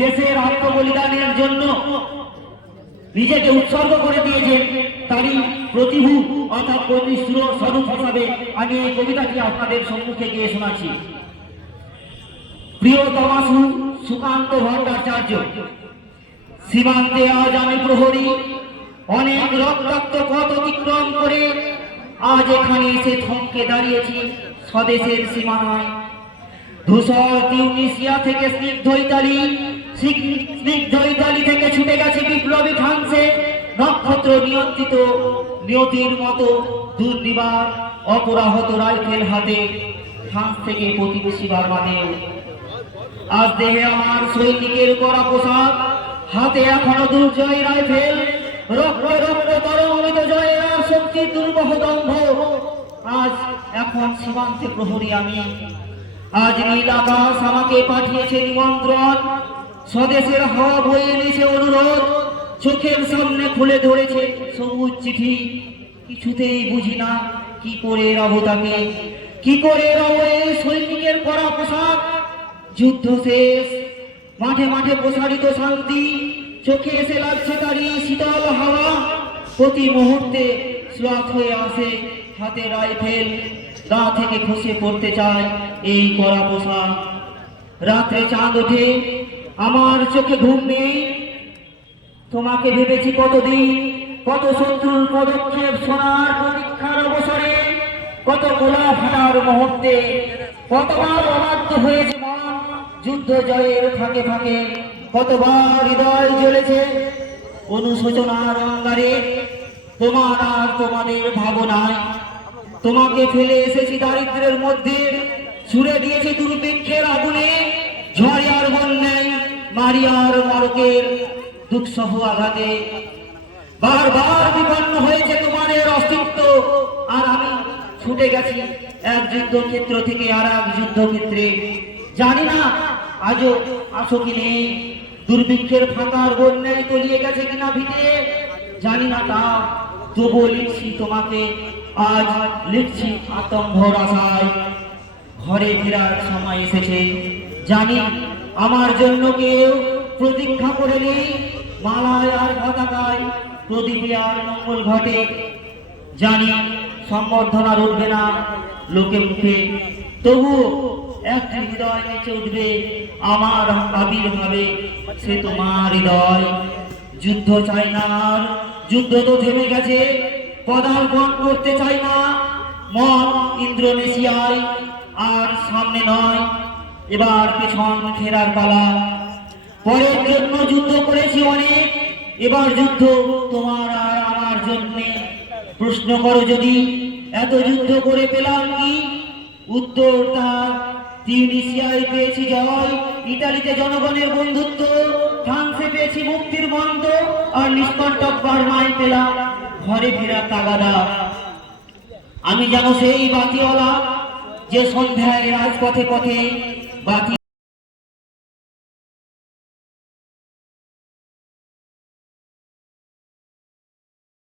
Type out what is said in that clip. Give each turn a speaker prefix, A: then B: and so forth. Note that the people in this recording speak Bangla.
A: দেশের আত্মবলিদানের জন্য নিজেকে উৎসর্গ করে দিয়েছেন তারই প্রতিভু অর্থাৎ প্রতিশ্রুত স্বরূপ হিসাবে আমি এই কবিতাটি আপনাদের সম্মুখে গিয়ে শোনাচ্ছি। প্রিয় তমাসু সুকান্ত ভট্টাচার্য, সীমান্তে আজ আমি প্রহরী, অনেক রক্তাক্ত পথ অতিক্রম করে আজ এখানে এসে থমকে দাঁড়িয়েছি স্বদেশের সীমানায়। ধূসর তিউনিসিয়া থেকে স্নিগ্ধ ইতালি থেকে ছুটে গেছে বিপ্লবী ফ্রান্সে নক্ষত্র নিয়ন্ত্রিত, নিয়তির মতো দুর্নিবার, অপরাহত রাইফেল হাতে ফ্রান্স থেকে প্রতিবেশী বার্মাদেও আজ দেহে আমার সৈনিকের করা পোশাক, হাতে এখনও দুর্জয় রাইফেল। রক্ত রক্ত, তরঙ্গিত জয়ের আর শক্তির দুর্বহ দম্ভ। আজ এখন সীমান্তে প্রহরী আমি। আজ নীল আকাশ আমাকে পাঠিয়েছে নিমন্ত্রণ। স্বদেশের হাওয়া বয়ে এনেছে অনুরোধ। চোখের সামনে খুলে ধরেছে সবুজ চিঠি। কিছুতেই বুঝি না কি করে রব তাকে। কি করে রব এই সৈনিকের করা পোশাক? যুদ্ধ শেষ। মাঠে মাঠে প্রসারিত শান্তি। চোখে এসে লাগছে তারই শীতল হাওয়া। প্রতি মুহূর্তে স্বাদ হয়ে আসে হাতে রাইফেল। গা থেকে খসে পড়তে চায় এই করা পোশাক। রাত্রে চাঁদ ওঠে আমার চোখে ঘুম নেই। তোমাকে ভেবেছি কতদিন, কত শত্রুর পদক্ষেপ শোনার প্রতীক্ষার অবসরে, কত গোলা ফাটার মুহূর্তে, কতবার অবাধ্য হয়েছে যুদ্ধ জয়ের ফাঁকে ফাঁকে, কতবার হৃদয় জ্বলেছে অনুশোচনার অঙ্গারে তোমার আর তোমাদের ভাবনায়, তোমাকে ফেলে এসেছি দারিদ্রের মধ্যে, ছুড়ে দিয়েছি দুর্ভিক্ষের আগুনে, ঝড়ে আর মারিয়ার মরকের দুঃসহ আঘাতে বারবার বিপন্ন হয়েছে তোমাদের অস্তিত্ব। আর আমি ছুটে গেছি এক যুদ্ধক্ষেত্র থেকে আর এক যুদ্ধক্ষেত্রে। জানি না আজও আসো কি নেই। দুর্ভিক্ষের ফাঁকার বন্যায় তলিয়ে গেছে কিনা ভিটে। জানি না তা তবুও লিখছি তোমাকে, আজ লিখছি আতম্ভর আশায় ঘরে ফেরার সময় এসেছে। জানি আমার জন্য কেউ প্রতীক্ষা করে নেই, মালায় আর পতাকায় প্রদীপে আর মঙ্গল ঘটে। জানি সম্বর্ধনা উঠবে না লোকে মুখে তবু একটি হৃদয় নেচে উঠবে, আমার আবির্ভাবে সে তোমার হৃদয়। যুদ্ধ চাই না আর, যুদ্ধ তো থেমে গেছে, পদার্পণ করতে চাই না। মন ইন্দ্রনেশিয়ায় আর সামনে নয় এবার পিছন ফেরার পালা। পরের জন্য যুদ্ধ করেছি অনেক। এবার যুদ্ধ তোমার আর আমার জন্যে। প্রশ্ন করো যদি, এত যুদ্ধ করে পেলাম কি? উত্তর তার, তিউনিসিয়ায় পেয়েছি জয়, ইতালিতে জনগণের বন্ধুত্ব, ফ্রান্সে পেয়েছি মুক্তির বন্ধ আর নিষ্কণ্টক বার্মায় পেলাম ঘরে ফেরার তাগাদা। আমি যেন সেই বাতিওয়ালা যে সন্ধ্যায় রাজপথে পথে but